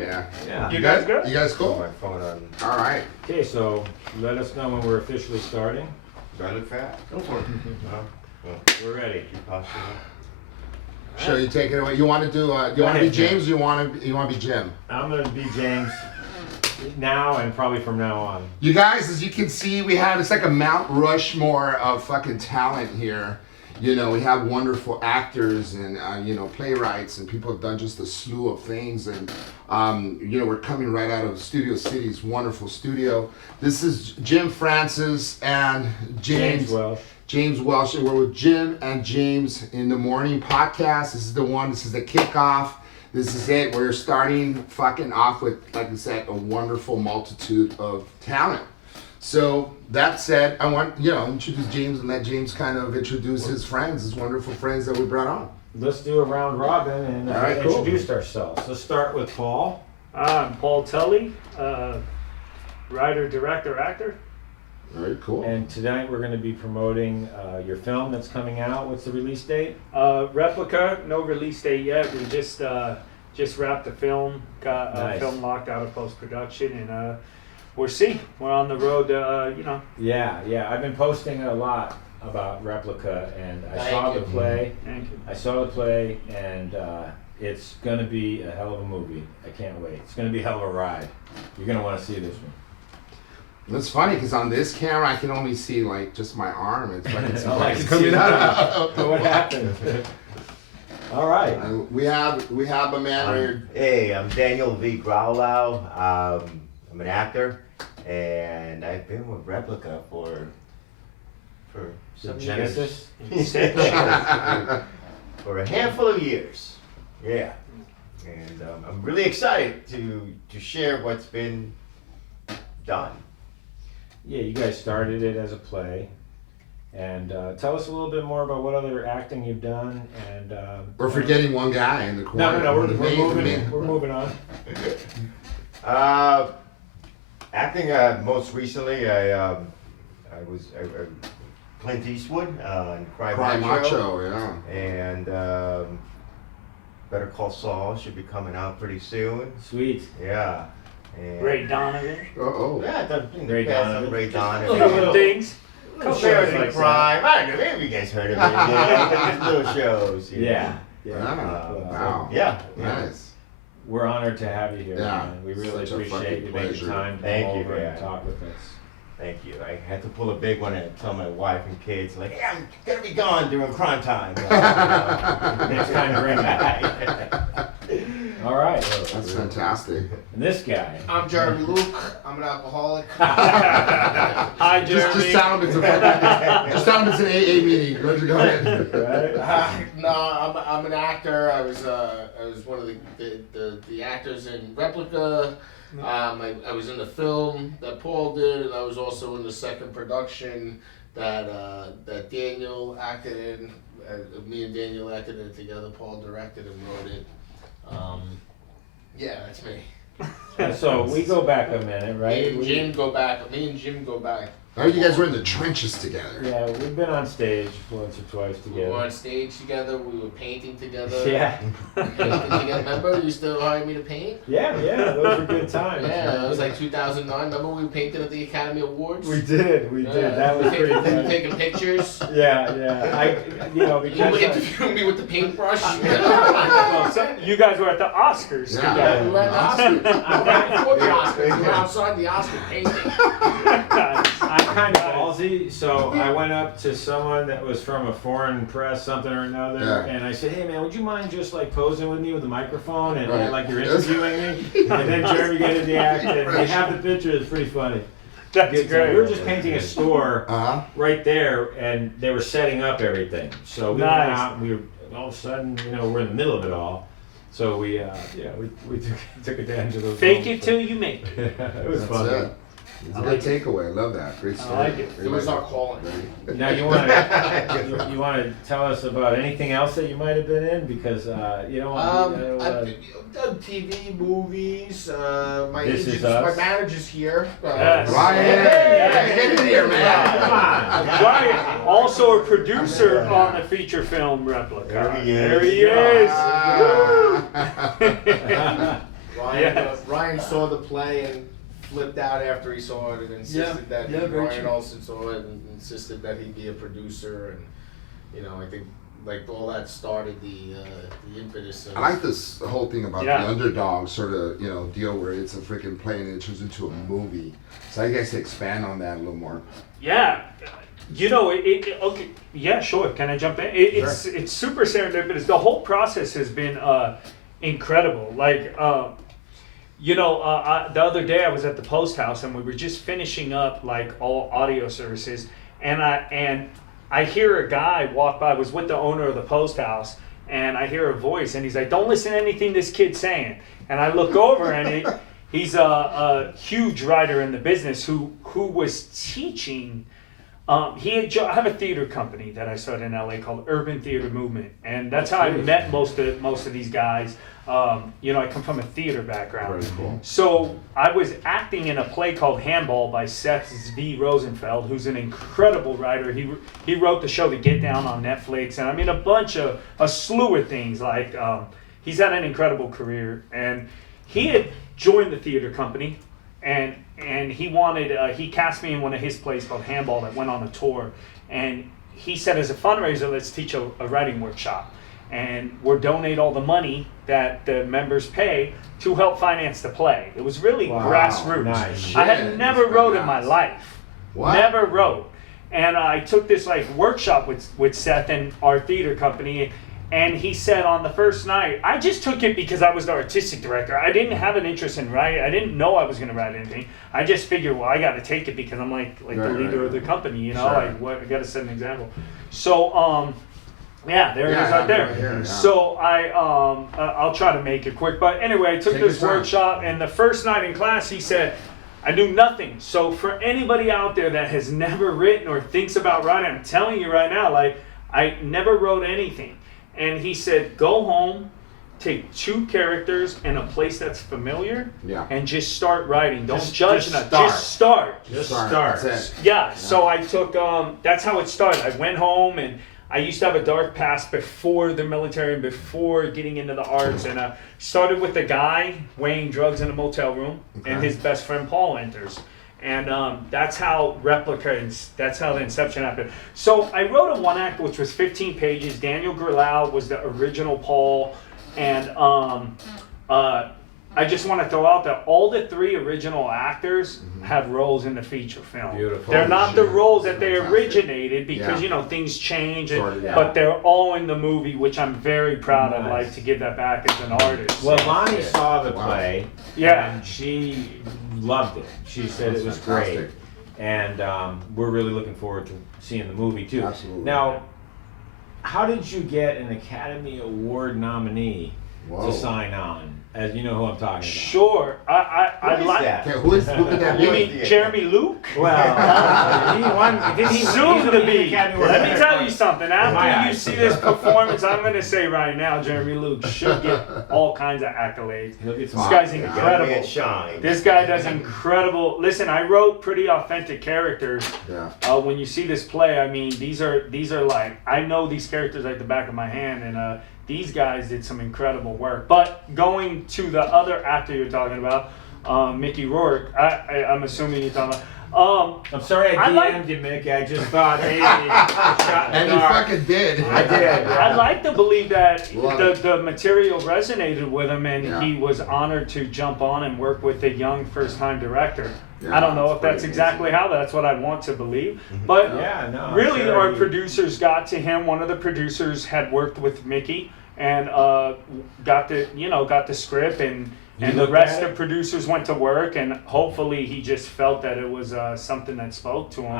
Yeah. Yeah. You guys good? You guys cool? My phone on. All right. Okay, so let us know when we're officially starting. Do I look fat? Go for it. Well, We're ready. keep posture. Sure, you take it away. You want to do? You want to be ahead, James? Or you want to be Jim? I'm gonna be James now and probably from now on. You guys, as you can see, it's like a Mount Rushmore of fucking talent here. You know, we have wonderful actors and playwrights, and people have done just a slew of things. And we're coming right out of Studio City's wonderful studio. This is Jim Francis and James Welsh. James Welsh, and we're with Jim and James in the Morning podcast. This is the one. This is the kickoff. This is it. We're starting fucking off with, like I said, a wonderful multitude of talent. So that said, I want introduce James and let James kind of introduce his friends, his wonderful friends that we brought on. Let's do a round robin and All right, cool. introduce ourselves. Let's start with Paul. I'm Paul Tully, writer, director, actor. Very cool. And tonight we're going to be promoting your film that's coming out. What's the release date? Replica, no release date yet. We just wrapped the film, got Nice. film locked out of post-production, and we're on the road, Yeah. I've been posting a lot about Replica, and I saw the play. Thank you. I saw the play, and it's going to be a hell of a movie. I can't wait. It's going to be a hell of a ride. You're going to want to see this one. It's funny because on this camera I can only see like just my arm. It's like it's, Oh, I it's can coming see out. what happened. All right. We have a man right here. Hey, I'm Daniel V. Growlow. I'm an actor, and I've been with Replica for some Genesis. years. For a handful of years. Yeah. And I'm really excited to share what's been done. Yeah, you guys started it as a play, and tell us a little bit more about what other acting you've done. And We're forgetting one guy in the corner. No, we're Main- moving. We're moving on. Acting most recently, I was Clint Eastwood in Cry Macho, yeah. and Better Call Saul should be coming out pretty soon. Sweet. Yeah. And Ray Donovan. Oh. Yeah, I've done in the Ray past, Donovan. Ray Couple Donovan. of things. American like Crime. I don't know. Maybe you guys heard of it. Yeah, just little shows. Yeah. Wow. Yeah. Nice. We're honored to have you here, Yeah, man. We really such a appreciate fucking you making pleasure. time to Thank come you, over man. and talk with us. Thank you. I had to pull a big one and tell my wife and kids, like, hey, I'm gonna be gone during crime time. Next time, bring that. All right. That's fantastic. And this guy. I'm Jeremy Luke. I'm an alcoholic. Hi, Jeremy. Just tell him it's an AA meeting. Go ahead. Right? No, I'm an actor. I was one of the actors in Replica. I was in the film that Paul did, and I was also in the second production that Daniel acted in. Me and Daniel acted in it together. Paul directed and wrote it. Yeah, that's me. So we go back a minute, right? Me and Jim go back. I heard you guys were in the trenches together. Yeah, we've been on stage once or twice We together. were on stage together. We were painting together. Yeah. Painting together. Remember, you still hired me to paint? Yeah, those were good times. Yeah, it was like 2009. Remember we painted at the Academy Awards? We did. That was pretty We were fun. taking pictures. Yeah. You were Because interviewing me with the paintbrush. Well, you guys were at the Oscars Yeah. Yeah, we were at the Oscars. I'm Right before the Oscars. We were outside the Oscar painting. I'm kind of ballsy, so I went up to someone that was from a foreign press, something or another, Yeah. and I said, "Hey man, would you mind just like posing with me with a microphone and Right. like you're interviewing me?" And then Jeremy got in the act, and we have the picture. It's pretty funny. That's We great. were just painting a store right there, and they were setting up everything. So we went Nice. out, and we were all of a sudden, we're in the middle of it all. So we took advantage of those. Fake it moments. till you make it. It was That's fun. it. It's a good takeaway. I love that. Great story. like it. It was our calling. Now you want to you want to tell us about anything else that you might have been in, because you don't want I've done TV, movies. My This Is agent's, Us. my manager's here. Yes. Ryan, get in here, man. Come on. Ryan, also a producer on the feature film Replica. There he is. There he is. Ah. Ryan saw the play and flipped out after he saw it and insisted that very Ryan true. Olsen saw it and insisted that he be a producer, and I think like all that started the impetus. Of, I like this whole thing about Yeah. the underdog sort of, deal where it's a freaking play and it turns into a movie. So I guess expand on that a little more. Yeah, okay. Yeah, sure. Can I jump in? It's super serendipitous. The whole process has been incredible. Like, the other day I was at the post house and we were just finishing up like all audio services, and I hear a guy walk by. I was with the owner of the post house, and I hear a voice, and he's like, "Don't listen to anything this kid's saying." And I look over, and he's a huge writer in the business who was teaching. I have a theater company that I started in LA called Urban Theater Movement, and that's how I met most of these guys. I come from a theater background. Very cool. So I was acting in a play called Handball by Seth V. Rosenfeld, who's an incredible writer. He wrote the show The Get Down on Netflix, and I mean a slew of things. Like he's had an incredible career, and he had joined the theater company, and he cast me in one of his plays called Handball that went on a tour, and he said, as a fundraiser, let's teach a writing workshop, and we'll donate all the money that the members pay to help finance the play. It was really grassroots. Nice. I had Shit, never that's wrote in my badass. life. What? Never wrote. And I took this workshop with Seth and our theater company, and he said on the first night, I just took it because I was the artistic director. I didn't have an interest in writing. I didn't know I was going to write anything. I just figured, I got to take it because I'm like the leader of the company, Sure. I got to set an example. So, there it is right there. Right here, yeah. So I'll try to make it quick. But anyway, I took Take this your time. workshop, and the first night in class, he said, I knew nothing. So for anybody out there that has never written or thinks about writing, I'm telling you right now, I never wrote anything. And he said, go home, take 2 characters in a place that's familiar, and just start writing. Don't judge just nothing. start. Just start. Just Sorry, start. that's it. Yeah, so I took, that's how it started. I went home, and I used to have a dark past before the military and before getting into the arts, and I started with a guy weighing drugs in a motel room, and his best friend Paul enters. And that's how that's how the inception happened. So I wrote a one act which was 15 pages. Daniel Gurlau was the original Paul, and I just want to throw out that all the 3 original actors have roles in the feature film. Beautiful. They're not the roles that they Fantastic. originated because things change, Sorry, yeah. but they're all in the movie, which I'm very proud of. Nice. Like to give that back as an artist. Well, Lonnie saw the play, Yeah. and she loved it. She said it was Fantastic. great, and we're really looking forward to seeing the movie too. Absolutely. Now, how did you get an Academy Award nominee Whoa. to sign on? As you know who I'm talking about. Sure, I Who is like. that? Okay, who could that be? You mean Jeremy Luke? Well, he won. Did he Soon to be. Academy Award? Let me tell you something. my After you eyes. see this performance, I'm going to say right now, Jeremy Luke should get all kinds of accolades. He'll get some. This guy's Yeah. incredible. Young man shine. This guy does incredible. Listen, I wrote pretty authentic characters. Yeah. When you see this play, I mean, these are like, I know these characters like the back of my hand, and these guys did some incredible work. But going to the other actor you're talking about, Mickey Rourke, I'm assuming you're talking about. I'm sorry I I DM'd like- you, Mickey. I just thought, hey, shot in And the you dark. fucking did. I did. I'd like to believe that Love the material resonated with him, and Yeah. he was honored to jump on and work with a young first-time director. Yeah, I don't know that's if that's pretty exactly how. That's what I want to believe. But Yeah, no. I'm really, sure our he- producers got to him. One of the producers had worked with Mickey and got the script, and the looked rest at of it? producers went to work, and hopefully he just felt that it was something that spoke to him.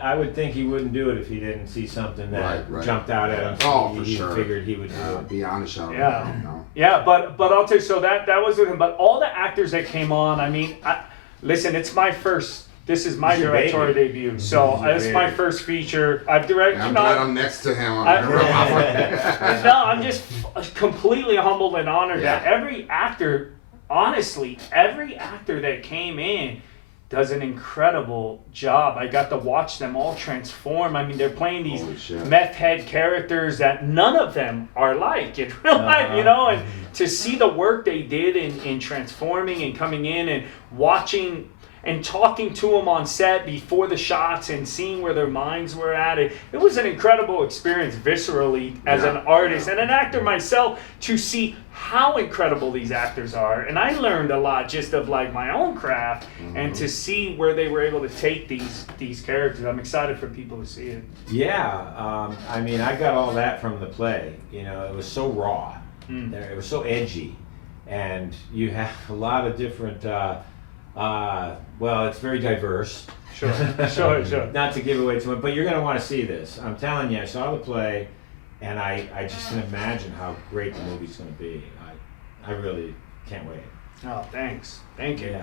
I would think he wouldn't do it if he didn't see something that Right. jumped out at him. Oh, for he sure. figured he would do it. Be honest, I Yeah. don't know. Yeah, but I'll tell you, so that was with him. But all the actors that came on, I mean, listen, it's my first. This is my It's your directorial baby. debut, so your it's my baby. first feature. I've directed. I'm glad I'm next to him. No, I'm just completely humbled and honored that Yeah. every actor, honestly, every actor that came in does an incredible job. I got to watch them all transform. I mean, they're playing these Holy shit. meth head characters that none of them are like in real life, you know, and to see the work they did in transforming and coming in and watching and talking to them on set before the shots and seeing where their minds were at. It was an incredible experience viscerally as an artist and an actor myself to see how incredible these actors are. And I learned a lot just of like my own craft and to see where they were able to take these characters. I'm excited for people to see it. Yeah, I mean, I got all that from the play. You know, it was so raw. It was so edgy, and you have a lot of different. Well, it's very diverse. Sure. Not to give away too much, but you're gonna want to see this. I'm telling you, I saw the play, and I just can imagine how great the movie's gonna be. I really can't wait. Oh, thanks. Thank you.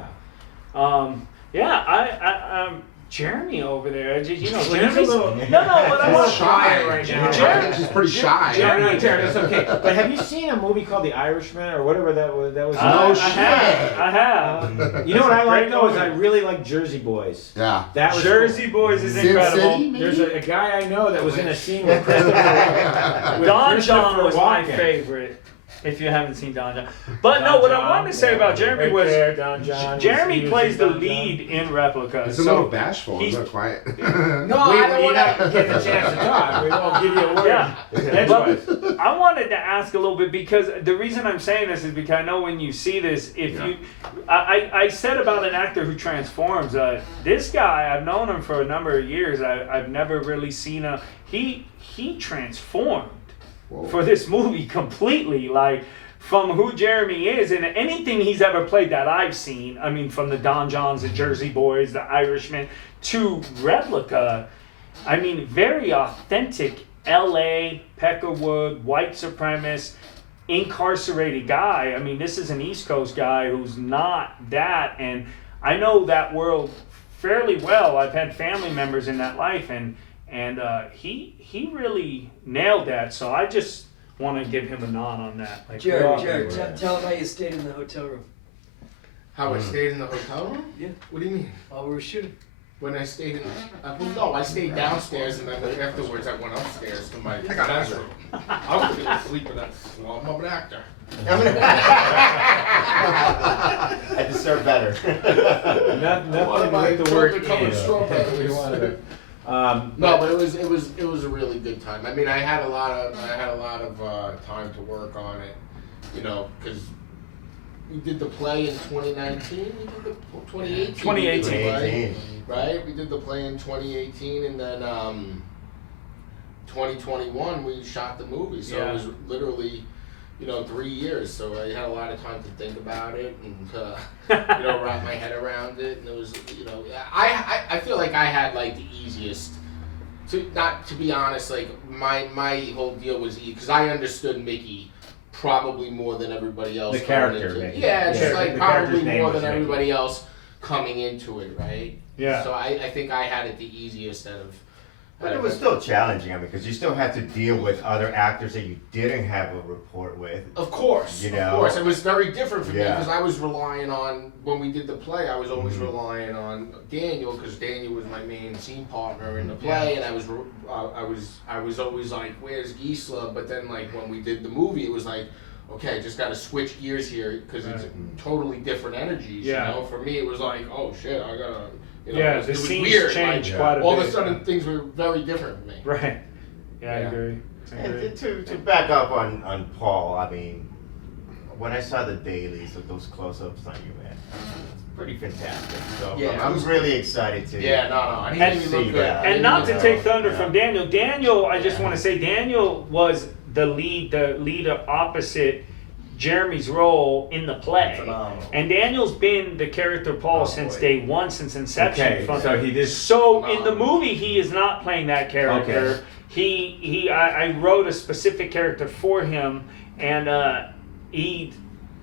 Yeah. I Jeremy over there. You know, Well, he's a Jeremy's little- no, but I He's want shy right now. Jeremy, She's pretty shy. Jeremy, that's okay. But have you seen a movie called The Irishman or whatever that was? That was. No I shit. have. You know what I like Great though is movie. I really like Jersey Boys. Yeah. That was Jersey Boys is Sin incredible. City, maybe? There's a guy I know that was in a scene with Christopher. with Don Christopher John was my Walken. favorite. If you haven't seen Don John, but no, what I wanted to say about Jeremy was Don John. Jeremy plays the lead in Replica. He's a So little bashful. He's a little quiet. No, I don't want to get the chance to talk. We won't give you a word. Yeah. Edgewise. I wanted to ask a little bit because the reason I'm saying this is because I know when you see this, I said about an actor who transforms. This guy, I've known him for a number of years. I've never really seen he transformed for this movie completely, like from who Jeremy is and anything he's ever played that I've seen. I mean, from the Don Johns, the Jersey Boys, the Irishman to Replica. I mean, very authentic L.A., Peckerwood, white supremacist, incarcerated guy. I mean, this is an East Coast guy who's not that, and I know that world fairly well. I've had family members in that life, and he really nailed that. So I just want to give him a nod on that. Like, Jared, tell him how you stayed in the hotel room. How I stayed in the hotel room? Yeah. What do you mean? While we were shooting. When I stayed in, I stayed downstairs and then afterwards I went upstairs to my bedroom. I was gonna sleep in that slum. I'm an actor. I deserve better. Nothing like the word Covered in. strawberries. We wanted to- No, but it was a really good time. I mean, I had a lot of time to work on it, you know, because we did the play in 2019. We did the 2018. 2018. We did the play, 2018. right? We did the play in 2018, and then 2021 we shot the movie. So Yeah. it was literally, 3 years. So I had a lot of time to think about it and wrap my head around it. And it was, I feel like I had like the easiest. To be honest, like my whole deal was because I understood Mickey probably more than everybody else. The coming character, into it. Mickey. Yeah, it's Yeah, like the probably character's name more was than Mickey. everybody else coming into it, right? Yeah. So I think I had it the easiest out of. But it was still challenging, I mean, because you still had to deal with other actors that you didn't have a rapport with. Of course, You of know? course. It was very different for me Yeah. because I was relying on, when we did the play, I was always relying on Daniel because Daniel was my main scene partner in the play, and I was always like, where's Gisela? But then like when we did the movie, it was like, okay, just got to switch gears here because it's totally different energies. Yeah. You know, for me it was like, oh shit, I gotta. Yeah, it the was scenes weird. changed like, quite a all bit. of a sudden things were very different for me. Right. Yeah, I Yeah. agree. And to back up on Paul, I mean, when I saw the dailies of those close-ups on you, man, it's pretty fantastic. So Yeah, I'm it was- really excited to. Yeah, no, I And didn't even see look good. that. I And didn't not to even- take thunder Yeah. from Daniel. Daniel, I just Yeah. want to say, Daniel was the leader opposite Jeremy's role in the play. Phenomenal. And Daniel's been the character Paul Oh, since boy. day one, since inception. Okay, so he did. So in the movie, he is not playing that character. Okay. I wrote a specific character for him, and he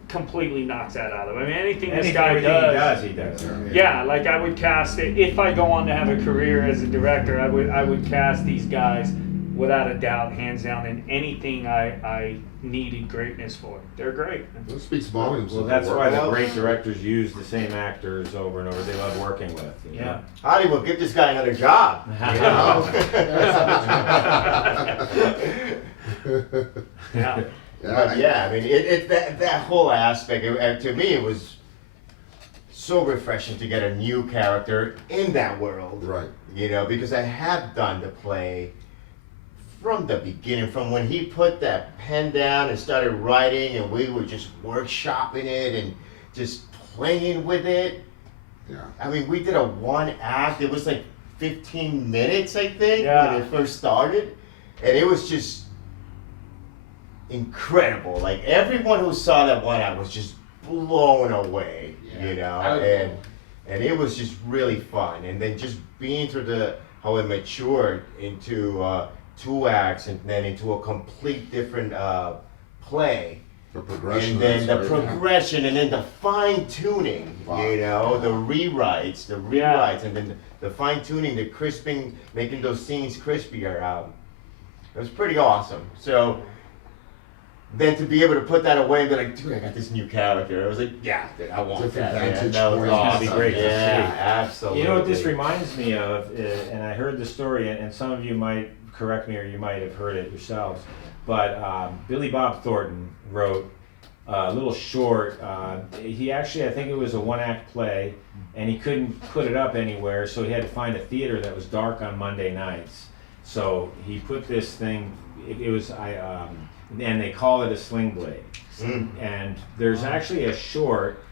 completely knocks that out of him. I mean, anything this guy Everything he does. yeah, like I would cast it if I go on to have a career as a director. I would cast these guys without a doubt, hands down, in anything I needed greatness for. They're great. That speaks volumes. Well, of that's the why work. the great directors use the same actors over and over. They love working with. You know? Yeah. Hollywood, give this guy another job. You know? Yeah. But yeah, I mean, it that whole aspect, to me, it was so refreshing to get a new character in that world. Right. You know, because I have done the play from the beginning, from when he put that pen down and started writing, and we were just workshopping it and just playing with it. Yeah. I mean, we did a one act. It was like 15 minutes, I think, Yeah. when it first started, and it was just incredible. Like everyone who saw that one act was just blown away, you know, and it was just really fun. And then just being through how it matured into 2 acts and then into a complete different play. The progression. And then the that's right, progression, and then the fine tuning, Wow. you know, the rewrites, and then the fine tuning, the crisping, making those scenes crispier. It was pretty awesome. So then to be able to put that away and be like, dude, I got this new character. I was like, yeah, dude, I want Different that. Man. vantage That was point. awesome. It's gonna be great to Yeah, see. absolutely. You know what this reminds me of, and I heard the story, and some of you might correct me or you might have heard it yourselves, but Billy Bob Thornton wrote a little short. He actually, I think it was a 1-act play, and he couldn't put it up anywhere, so he had to find a theater that was dark on Monday nights. So he put this thing, and they call it a sling blade. And there's actually a short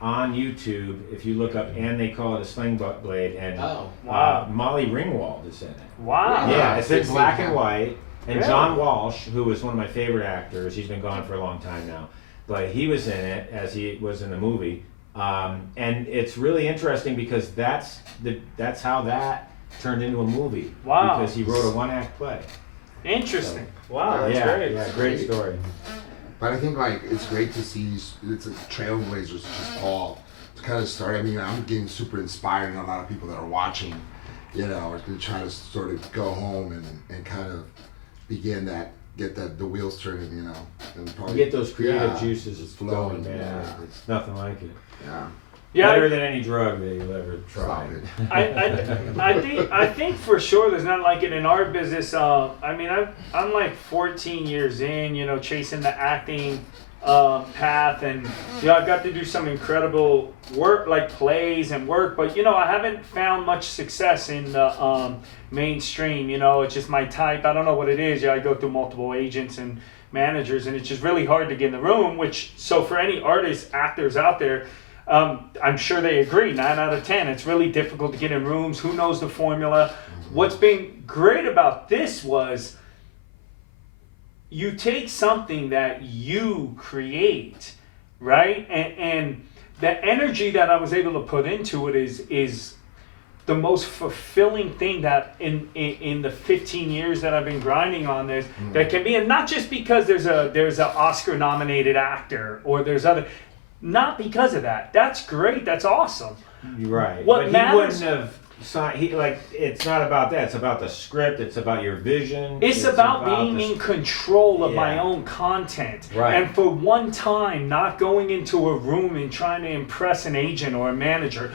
on YouTube, if you look up, and they call it a sling blade, and Wow. Molly Ringwald is in it. Wow. Yeah, it's in I've seen black that. and white. And Really? John Walsh, who was one of my favorite actors, he's been gone for a long time now, but he was in it as he was in the movie. And it's really interesting because that's how that turned into a movie. Wow. Because he wrote a 1-act play. Interesting. Wow, that's yeah, great. yeah, great story. But I think like it's great to see these. It's like trailblazers, just Paul, to kind of start. I mean, I'm getting super inspired, and a lot of people that are watching, you know, are going to try to sort of go home and kind of begin get the wheels turning, you know, and probably Get those creative yeah, juices just flowing, flowing, man. yeah. It's nothing like it. Yeah. Yeah, Better than any drug that you'll ever try. Stop it. I think for sure there's not like it in our business. I mean, I'm like 14 years in, you know, chasing the acting path, and you know, I got to do some incredible work, like plays and work, but you know, I haven't found much success in the mainstream. You know, it's just my type. I don't know what it is. Yeah, I go through multiple agents and managers, and it's just really hard to get in the room. So for any artists, actors out there. I'm sure they agree, 9 out of 10. It's really difficult to get in rooms. Who knows the formula? What's been great about this was you take something that you create, right? And the energy that I was able to put into it is the most fulfilling thing that in the 15 years that I've been grinding on this that can be, and not just because there's a Oscar nominated actor or there's other. Not because of that. That's great. That's awesome. You're right. What but matters- he wouldn't have signed. It's not about that. It's about the script. It's about your vision. It's about being the in control of my Yeah. own content. Right. And for one time, not going into a room and trying to impress an agent or a manager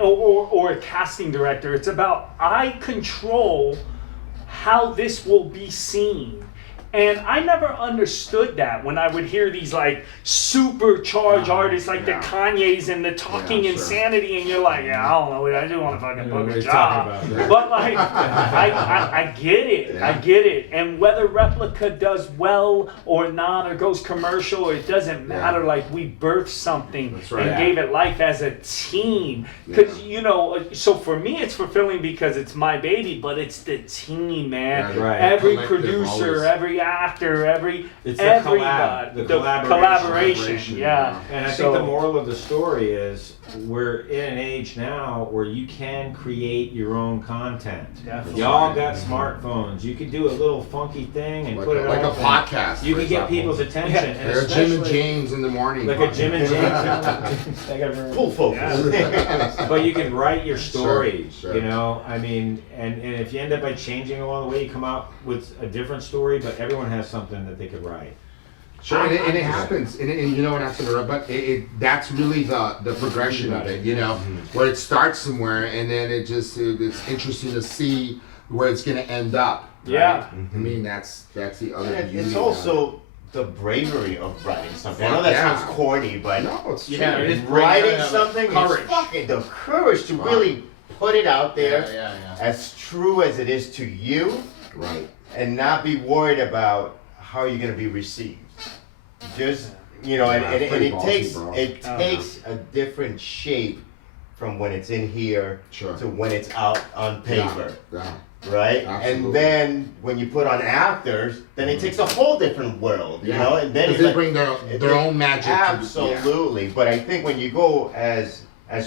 or a casting director. It's about I control how this will be seen. And I never understood that when I would hear these like supercharged artists like the Kanyes and the talking sure. insanity, and you're like, yeah, I don't know, I just want to fucking book a Nobody's job. talking about that. But like, I get it, Yeah. I get it. And whether Replica does well or not, or goes commercial, it doesn't matter. Like we birthed something That's right. and gave it life as a team. Because you know, so for me, it's fulfilling because it's my baby, but it's the team, man. Yeah, right. Every Collective producer, always. every every actor, It's the everybody, collaboration. Yeah. And I think the moral of the story is we're in an age now where you can create your own content. Definitely. Y'all got smartphones. You could do a little funky thing and put it like up. a podcast. You for can get example. people's attention. And Or a Jim and especially- James in the morning. Like a Jim and James. Full focus. But you can write your story, Sure. you know. I mean, and if you end up by changing along the way, you come out with a different story. But everyone has something that they could write. Sure, and it happens, and you know what happens, but that's really the progression of it, you know, where it starts somewhere, and then it's interesting to see where it's going to end up. Right? Yeah. I mean, that's the other And beauty. it's also the bravery of writing something. I know that Yeah. sounds corny, but no, it's true. Yeah, it is writing something courage. is fucking the courage to really put it out there Yeah. as true as it is to you, Right. and not be worried about how you're gonna be received. Just you know, Yeah, and pretty it ballsy, takes bro. a different shape from when it's in here Sure. to when it's out on paper. Yeah. Right? Absolutely. And then when you put on actors, then it takes a whole different world, you know? And then Because it's they like, bring their own magic. absolutely. But I think when you go as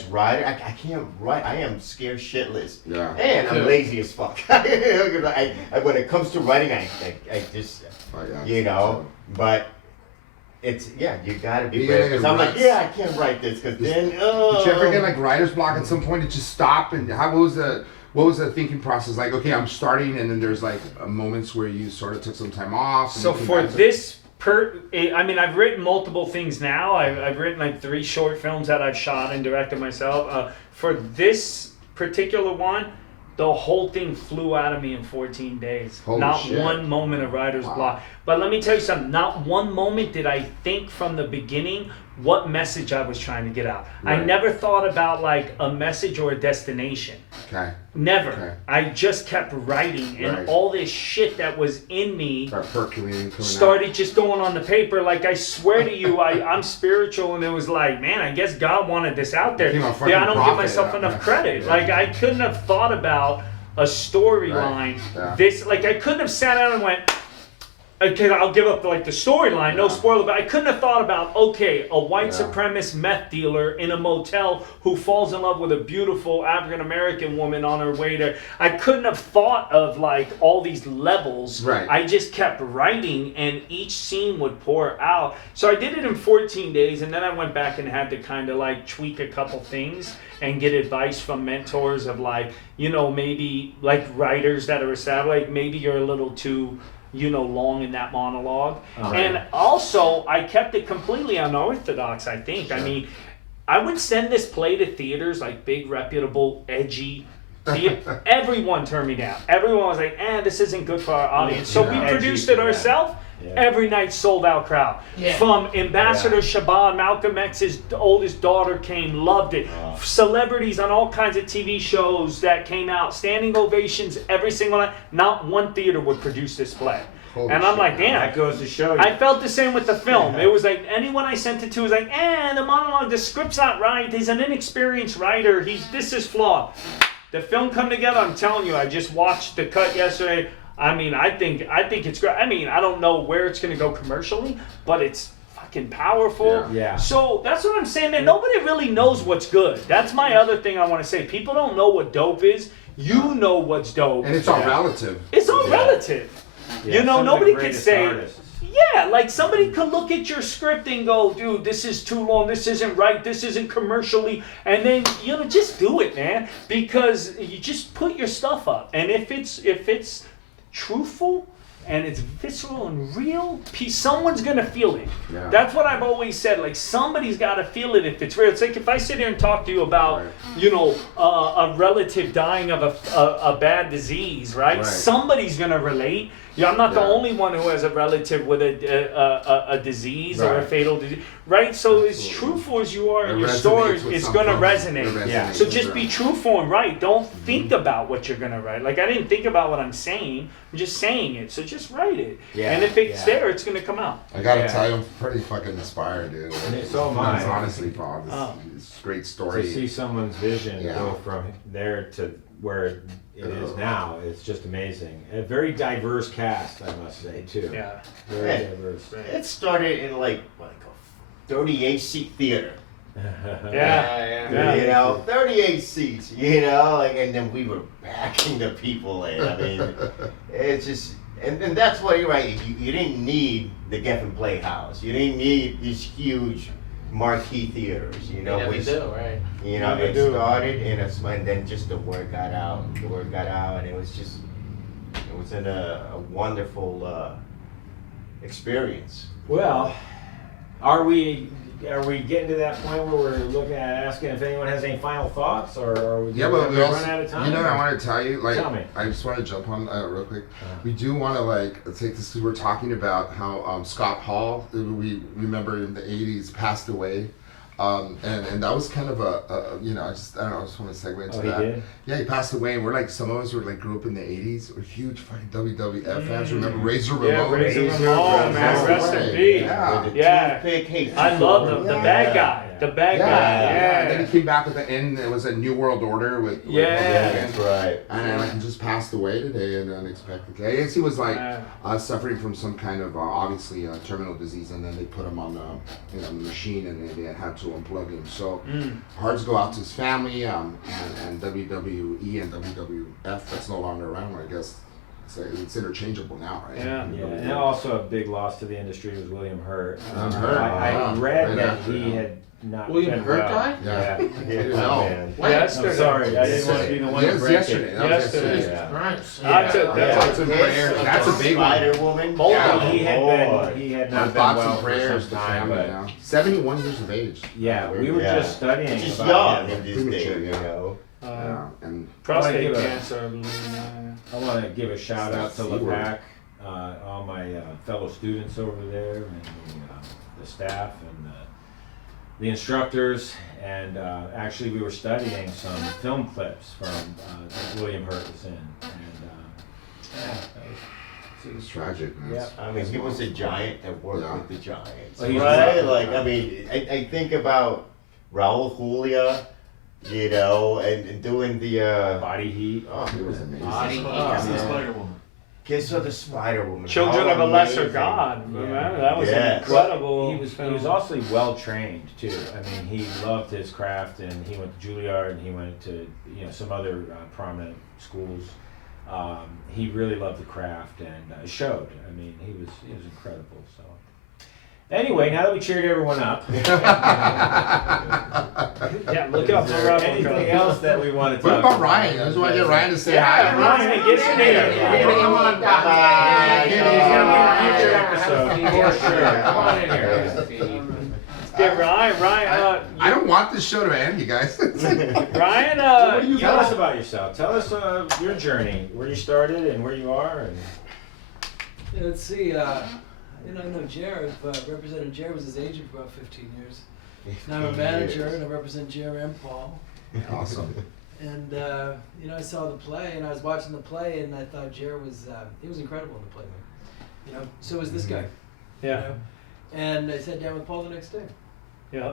writer, I can't write. I am scared shitless. Yeah. And I'm lazy as fuck. I, when it comes to writing, I just, Yeah. you know, but it's, you gotta be You brave. gotta Because I'm like, write. I can't write this, because then, Did you ever get like writer's block at some point? Did you stop and what was the thinking process like? Okay, I'm starting, and then there's like moments where you sort of took some time off. and So you came for back to- this I mean, I've written multiple things now. I've written like 3 short films that I've shot and directed myself. For this particular one, the whole thing flew out of me in 14 days. Holy Not shit. one moment of writer's Wow. block. But let me tell you something. Not one moment did I think from the beginning what message I was trying to get out. I Right. never thought about like a message or a destination. Okay. Never. Okay. I just kept writing, and Right. all this shit that was in me Start percolating. coming started just going on the paper. Like, I swear to you, I'm spiritual, and it was like, man, I guess God wanted this out there. Became a Yeah, fucking I don't give prophet, myself yeah. enough credit. Yeah. Like, I couldn't have thought about a storyline. Right. Yeah. This, like, I couldn't have sat down and went, okay, I'll give up like the storyline, no Yeah. spoiler, but I couldn't have thought about, okay, a white Yeah. supremacist meth dealer in a motel who falls in love with a beautiful African American woman on her way there. I couldn't have thought of like all these levels. Right. I just kept writing, and each scene would pour out. So I did it in 14 days, and then I went back and had to kind of like tweak a couple things and get advice from mentors of like, you know, maybe like writers that are established, like maybe you're a little too, you know, long in that monologue. Right. And also, I kept it completely unorthodox, I think. I mean, I would send this play to theaters, like big, reputable, edgy theater. Everyone turned me down. Everyone was like, this isn't good for our audience. So we Yeah. produced it Edgy, ourselves. yeah. Every night sold out crowd. Yeah. From Ambassador Shaban, Malcolm X's oldest daughter came, loved it. Wow. Celebrities on all kinds of TV shows that came out, standing ovations every single night. Not one theater would produce this play. Holy and I'm shit, like, damn. That goes to show you. I felt the same with the film. It was like anyone I sent it to was like, the monologue, the script's not right. He's an inexperienced writer. This is flawed. The film come together. I'm telling you, I just watched the cut yesterday. I mean, I think it's great. I mean, I don't know where it's gonna go commercially, but it's fucking powerful. Yeah. So that's what I'm saying, man. Nobody really knows what's good. That's my other thing I want to say. People don't know what dope is. You know what's dope. And it's all relative. It's all relative. Yeah, You know, some of the nobody could greatest say. artists. Yeah, like somebody could look at your script and go, dude, this is too long, this isn't right, this isn't commercially, and then, you know, just do it, man, because you just put your stuff up, and if it's truthful and it's visceral and real, someone's gonna feel it. Yeah. That's what I've always said. Like, somebody's gotta feel it if it's real. It's like if I sit here and talk to you about, Right. you know, a relative dying of a bad disease, right? Right. Somebody's gonna relate. Yeah, I'm not the Yeah. only one who has a relative with a disease or a Right. fatal disease, right? So as Absolutely. truthful as you are in It your resonates stories, with it's some gonna folks. resonate. It Yeah. resonates So with just them. be truthful and right. Don't think about what you're gonna write. Like, I didn't think about what I'm saying. I'm just saying it. So just write it. Yeah, And if it's yeah. there, it's gonna come out. I gotta Yeah. tell you, I'm pretty fucking inspired, dude. So am I. Honestly, Paul, this Oh. is a great To story. see someone's vision Yeah. go from there to where it is now. It's just amazing. A very diverse cast, I must say, too. Yeah. Very Yeah. diverse. It started in like a 38-seat theater. Yeah. You know, 38 seats, you know, like, and then we were backing the people in. I mean, it's just, and that's what you're right. You didn't need the Geffen Playhouse. You didn't need these huge marquee theaters. You know, Yeah, we do, right? You know, Yeah, we it do. started and then just the word got out. The word got out, and it was a wonderful experience. Well, are we getting to that point where we're looking at asking if anyone has any final thoughts, or are we Yeah, but we also, run out of time? you know what I want to tell you? Like, Tell me. I just want to jump on real quick. We do want to take this because we're talking about how Scott Hall, we remember in the 80s, passed away. And that was kind of I don't know, I just want to segue into Oh, he that. did? Yeah, he passed away, and we're like, some of us were like, grew up in the 80s, we're huge fucking WWF fans. Remember Razor Ramon? Yeah, Razor Razor Ramon, man, Ramon. rest in peace. Yeah. With the Yeah. toothpick, hey, I love him. The bad guy. The bad guy. And then Yeah. he came back with the end. It was a New World Order with Yeah. That's right. and like he just passed away today in unexpected. I guess he was like Yeah. suffering from some kind of obviously terminal disease, and then they put him on the machine, and they had to unplug him. So hearts go out to his family, and WWE and WWF. That's no longer around. I guess it's interchangeable now, right? Yeah. Yeah, and also a big loss to the industry was William Hurt. Hurt, I wow. read Right that after, he yeah. had not William been Hurt well. died? Yeah. Yeah. No. man. Yesterday. I'm sorry, I didn't want to be the one to Yes, break yesterday. it. That was Yesterday. yesterday. Yeah. Christ. That's a- Thoughts and prayers. That's a big one. Spider-Woman. Both Yeah, of them. he had Lord. been, he had Our not been thoughts well and prayers for to some time, family but now. 71 years of age. yeah, we were Yeah. just studying Just about young him. in this day, Premature, you yeah. know. Yeah, and Prostate give a- cancer. I believe, I want to give a shout out to C word. LePac, all my fellow students over there, and the staff, and the instructors, and actually we were studying some film clips from that William Hurt was in, and yeah, it's tragic. Man. Yeah. I mean, he was a giant that worked Yeah. with the Giants. Well, he's right? right. Like, I mean, I think about Raul Julia, you know, and doing the, Body Heat. oh, It was amazing. Kiss of the Spider-Woman. Children How of a Lesser amazing. God. Yeah. Remember? That was an Yes. incredible. He film. was also well trained too. I mean, he loved his craft, and he went to Juilliard, and he went to some other prominent schools. He really loved the craft, and it showed. I mean, he was incredible. So, anyway, now that we cheered everyone up, Yeah, look is up for there Rebel anything Girl. else that we want to What talk about Ryan? I just want to get Ryan to say Yeah, hi. Ryan, get in here. Yeah. Come on, Bye. He's gonna be a future episode for sure. Come on in here. Get Ryan. I don't want this show to end, you guys. Ryan. Tell us about yourself. Tell us your journey, where you started and where you are. And Yeah, let's see. I know Jared, but represented Jared was his agent for about 15 years. Now I'm a manager and I represent Jared and Paul. Awesome. And I saw the play and I was watching the play and I thought Jared was he was incredible in the play. You know, so was this guy. Yeah. You know? And I sat down with Paul the next day. Yeah.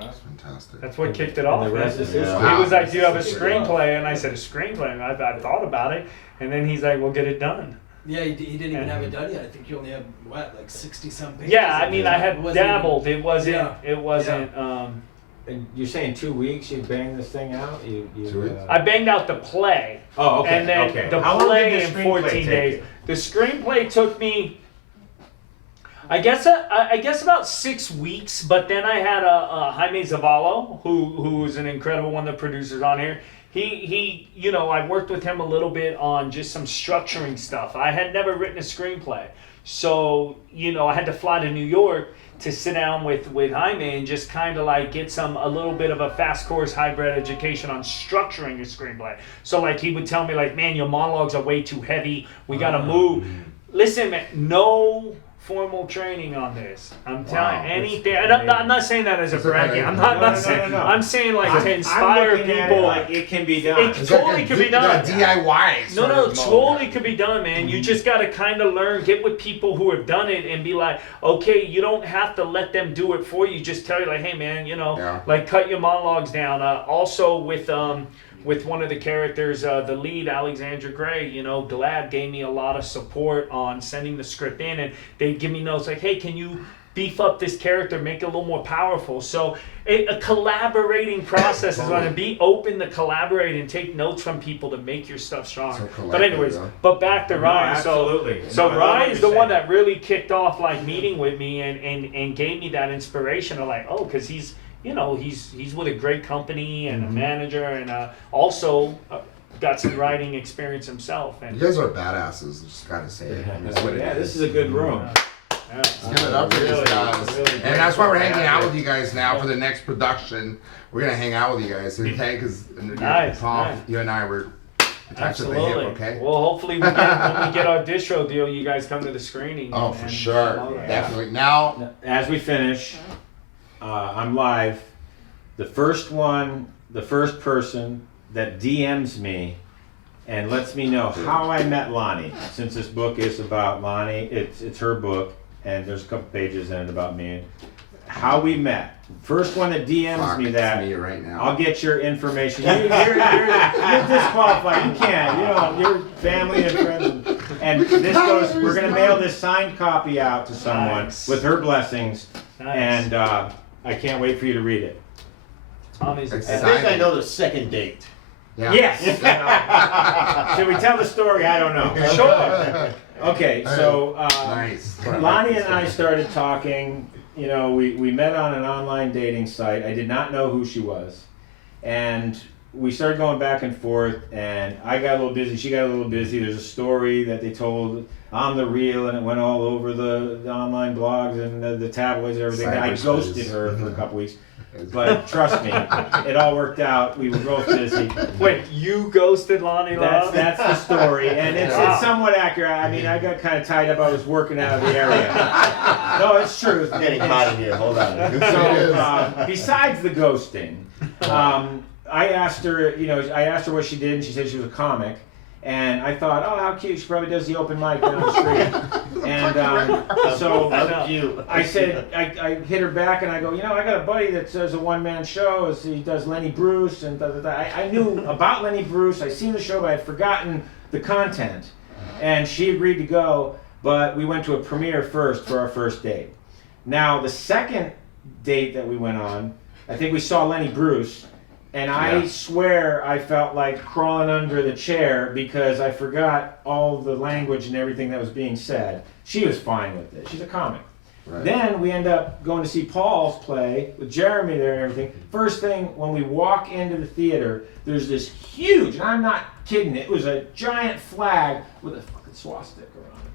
That's fantastic. That's what kicked it off. the rest is Yeah. history. He was like, "Do you have a screenplay?" And I said, "A screenplay." And I thought about it, and then he's like, "Well, get it done." Yeah, he didn't even have it done yet. I think you only have like 60-some pages. Yeah, I mean, I It had wasn't even- dabbled. It wasn't. Yeah. It wasn't. And you're saying 2 weeks you banged this thing out? 2 weeks? I banged out the play, Oh, okay. and then okay. the How long play did the in screenplay 14 take days. you? The screenplay took me. I guess about 6 weeks, but then I had a Jaime Zavallo, who is an incredible one of the producers on here. He I worked with him a little bit on just some structuring stuff. I had never written a screenplay, so I had to fly to New York to sit down with Jaime and just kind of like get a little bit of a fast course hybrid education on structuring a screenplay. So like he would tell me like, man, your monologues are way too heavy. We got to move. Listen, man, no formal training on this. I'm telling you, anything. And I'm not saying that as a bragging. I'm not saying. No. I'm saying like to I'm inspire looking at it people. like it can be done. It totally could be done. DIY. No, totally could be done, man. You just got to kind of learn, get with people who have done it and be like, okay, you don't have to let them do it for you. Just tell you like, hey, man, Yeah. like cut your monologues down. Also with with one of the characters, the lead, Alexandra Gray, you know, GLAAD gave me a lot of support on sending the script in, and they'd give me notes like, hey, can you beef up this character, make it a little more powerful? So a collaborating process is going to be open to collaborate and take notes from people to make your stuff stronger. But anyways, but back to Ryan. Absolutely. So No, I love what Ryan's the you're one saying. that really kicked off like meeting with me and gave me that inspiration of like, oh, because he's, you know, he's with a great company and a manager, and also got some writing experience himself. And You guys are badasses. Just gotta say it. That's what it Yeah, is. this is a good room. Let's give it up for Really, these guys. really And great. that's why we're hanging out with you guys now for the next production. We're gonna hang out with you guys, okay? Because Nice, Paul, nice. you and I were attached at the hip, absolutely. okay? Well, hopefully when we get our distro deal, you guys come to the screening. Oh, and- for and sure, all that. definitely. Now, As we finish, I'm live. The first person that DMs me and lets me know how I met Lonnie, since this book is about Lonnie, it's her book, and there's a couple pages in it about me, how we met. First one that DMs fuck, me it's that, me right now. I'll get your information. You're disqualified. You can't. You know, your family and friends. And this goes. We're gonna mail this signed copy out to someone Nice. with her blessings, Nice. and I can't wait for you to read it. Tommy's It's I excited. think I know the second date. Yeah. Yes. Should we tell the story? I don't know. Sure. Okay, so Nice. Lonnie and I started talking. You know, we met on an online dating site. I did not know who she was, and we started going back and forth. And I got a little busy. She got a little busy. There's a story that they told on the reel, and it went all over the online blogs and the tabloids and everything. I Cyberspace. ghosted her for a couple weeks. But trust me, it all worked out. We were both busy. Wait, you ghosted Lonnie Love? That's the story, and it's somewhat accurate. I mean, I got kind of tied up. I was working out of the area. No, it's true. It's getting hot in here. Hold on. So, besides the ghosting, I asked her. You know, I asked her what she did, and she said she was a comic. And I thought, oh, how cute! She probably does the open mic down the street. And so I said, I hit her back, and I go, you know, I got a buddy that does a one-man show. He does Lenny Bruce, and da, da, da. I knew about Lenny Bruce. I seen the show, but I had forgotten the content. And she agreed to go, but we went to a premiere first for our first date. Now, the second date that we went on, I think we saw Lenny Bruce. And I swear I felt like crawling under the chair because I forgot all the language and everything that was being said. She was fine with it. She's a comic. Right. Then we end up going to see Paul's play with Jeremy there and everything. First thing, when we walk into the theater, there's this huge, and I'm not kidding, it was a giant flag with a fucking swastika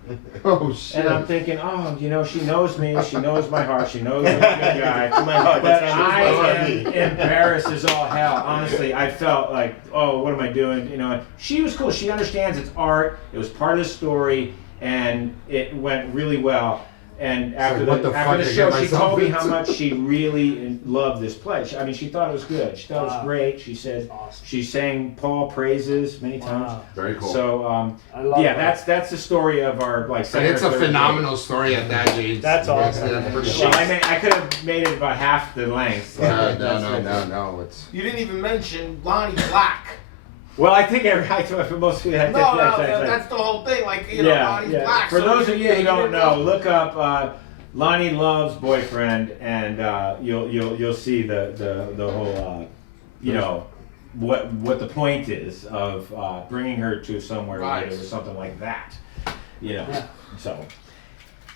on it. Oh shit. And I'm thinking, oh, you know, she knows me, she knows my heart, she knows I'm a good guy. My heart, But that's I my heart. am embarrassed as all hell. Honestly, I felt like, oh, what am I doing? You know, and she was cool. She understands it's art. It was part of the story, and it went really well. And after what the fuck after the did I show, get she myself told me how into? much she really loved this play. I mean, she thought it was good. She thought it was Wow. great. She said Awesome. she sang Paul praises many times. Wow. Very cool. So I love yeah, that. that's the story of our like. and second it's or a third date. phenomenal story at that, James. That's awesome. Yeah, for Well, sure. Well, I could have made it about half the length. but that's it. No. It's You didn't even mention Lonnie Black. Well, I think mostly I No, that's the whole thing. Like, you know, Lonnie Black. For so those of you who didn't don't know, look up Lonnie Love's boyfriend, and you'll see the whole you know what the point is of bringing her to somewhere Right. later or something like that. You know, Yeah. so.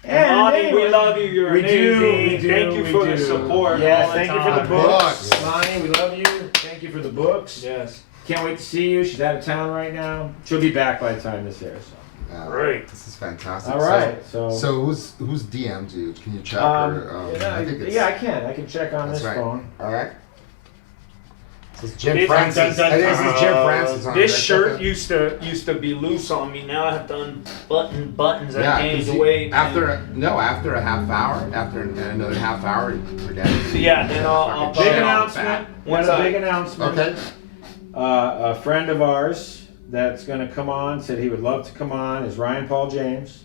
And Lonnie, anyway, we love you. You're we amazing. do, we do, Thank you we for the do. support. Yes, all the thank you for the time. books. Books. Lonnie, we love you. Thank you for the books. Yes. Can't wait to see you. She's out of town right now. She'll be back by the time this airs. So. Great. This is fantastic. All right. So who's DM'd you? Can you check? I think it's, yeah, I can. I can check on That's this right. phone. All right. This is Jim This- Francis. dun, dun, This is Jim Francis. on This it. shirt used to be loose on me. Now I have to unbutton buttons. Yeah, I gained 'cause you- weight. after a half hour, after another half hour, forget it. Yeah, then I'll Big Shit. announcement. What's Got a up? big announcement. Okay. A friend of ours that's going to come on said he would love to come on is Ryan Paul James,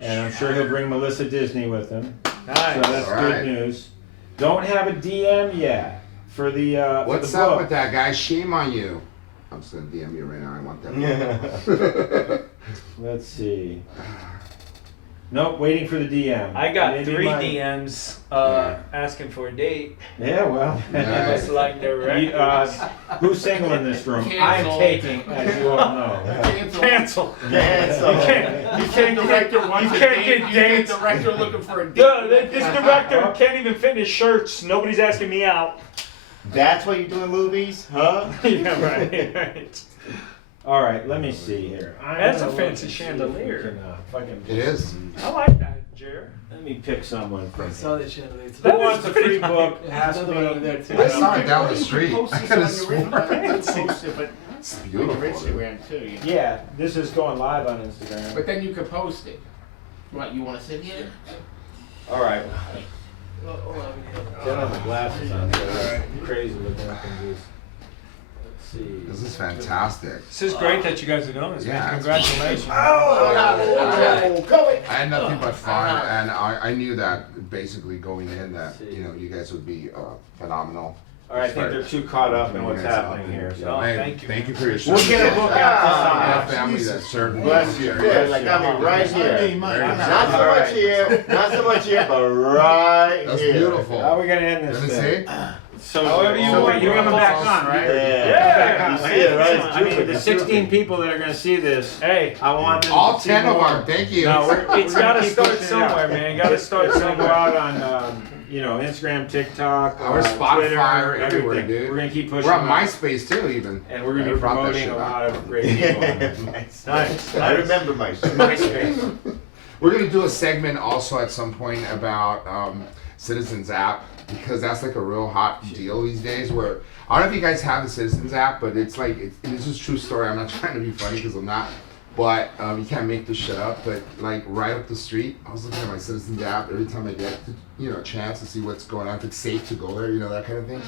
and I'm sure he'll bring Melissa Disney with him. Nice. So that's All right. good news. Don't have a DM yet for the What's for the up book. with that, guy? Shame on you. I'm just gonna DM you right now. I want that. Let's see. Nope, waiting for the DM. I got Maybe 3 my- DMs asking for a date. Yeah, well. I must like the You, record. who's single in this room? Cancel. I am taking, as you all know. Cancel. Cancel. You can't Director wants you a can't date. get You get dates. director looking for a date. Duh, this director can't even finish shirts. Nobody's asking me out. That's what you do in movies, huh? Yeah, right. All right, let me see here. I'm That's gonna a look fancy and see chandelier. if we can, fucking- It is. I like that, Jared. Let me pick someone. I saw that chandelier. Who That wants is a free pretty book? There's Ask another one over me. there too. I saw it down the street. I could have sworn. Post it, but It's on your beautiful. Instagram too. You know. Yeah, this is going live on Instagram. But then you could post it. What, you want to sit here? All right. Well, hold on, Don't have the glasses on, so it's crazy looking up in this. Let's see. This is fantastic. This is great that you guys are doing this, Yeah, man. it's Congratulations. I had nothing but fun, and I knew that basically going in that you guys would be phenomenal. All right, I think they're too caught up in what's You guys happening up here. and- So. Hey, thank you, Thank man. you for your We'll service. get a book out Yeah, to sign. family that served me. Bless you. Yeah, like I mean, right here. Not so much here, not so much here, but right That's here. beautiful. How are we gonna end Let this me thing? see. So, However you so want. you're coming back Yeah. on, right? Yeah. You see it, right? I mean, the 16 people that are gonna see this, Hey, I want them All to see 10 of more. them. Thank you. No, it's we're got gonna to keep start pushing it out. somewhere, man. Got to start It's gonna go somewhere. out on, Instagram, TikTok, Our Spotify, Twitter, everywhere, everything. dude. we're gonna keep pushing. We're on them out. MySpace too, even. and we're gonna I be brought that promoting shit a up. lot of great people. on it. Nice. I remember my MySpace. We're gonna do a segment also at some point about Citizens app, because that's like a real hot deal these days. Where I don't know if you guys have the Citizens app, but it's like this is a true story. I'm not trying to be funny because I'm not. But you can't make this shit up. But like right up the street, I was looking at my Citizens app every time I get a chance to see what's going on, if it's safe to go there, that kind of thing.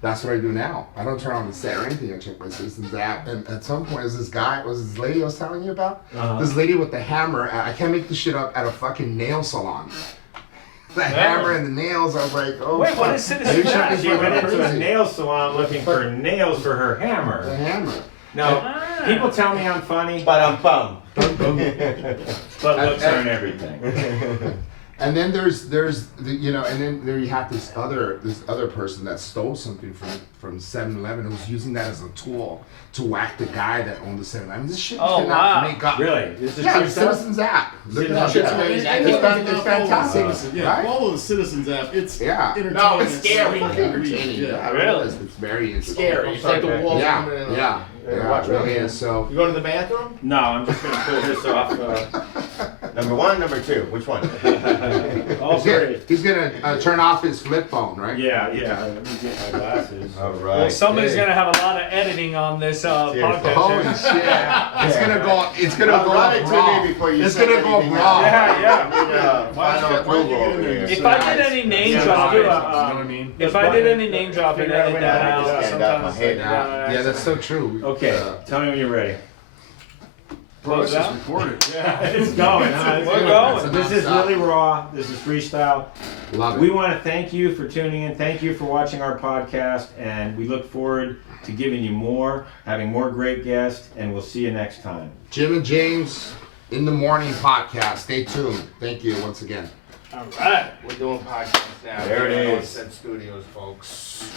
That's what I do now. I don't turn on the set or anything. I check my Citizens app. And at some point, was this lady I was telling you about? This lady with the hammer. I can't make this shit up, at a fucking nail salon. The hammer and the nails. I was like, oh. Wait, what fuck. is Citizens Maybe she app? thinks She I'm went into a crazy. nail salon looking for nails for her The hammer. hammer. Now, people tell me I'm funny, Ba-dum-bum. but looks aren't everything. And then there's and then there you have this other person that stole something from 7-Eleven, who was using that as a tool to whack the guy that owned the 7-Eleven. This shit Oh, cannot wow. make up. Really? This is Yeah, true the stuff? Citizens app. Look it up. Citizens Yeah. app. It's fantastic. Yeah, Right? follow the Citizens app. It's Yeah. entertaining. No, it's scary. Entertaining. Yeah. Really? It's very interesting. Scary. It's like the walls Yeah, coming in. yeah. watch It really is. So You go to the bathroom? No, I'm just gonna pull this off. Number one, number two, which one? All three. he's gonna turn off his flip phone, right? Yeah. Let me get my glasses. All Well, right. somebody's gonna have a lot of editing on this podcast. Holy here. shit! It's gonna go Run up it to raw. me before you It's send gonna go anything raw. out. Yeah. Final Why don't you approval get in over there? here. If I did any name Yeah, dropping, let's do a, you know what I mean? if I did any name dropping, Figure out edit when that I out. just stand up, Sometimes my head Yeah, that's so true. Okay, tell me when you're ready. Bro, this Close is out? recorded. Yeah, it's going. Huh? It's We're good. going. So this is really raw. This is freestyle. Love it. We want to thank you for tuning in. Thank you for watching our podcast, and we look forward to giving you more, having more great guests, and we'll see you next time. Jim and James in the Morning podcast. Stay tuned. Thank you once again. All right. We're doing podcasts now. There it We're on is. Set Studios, folks.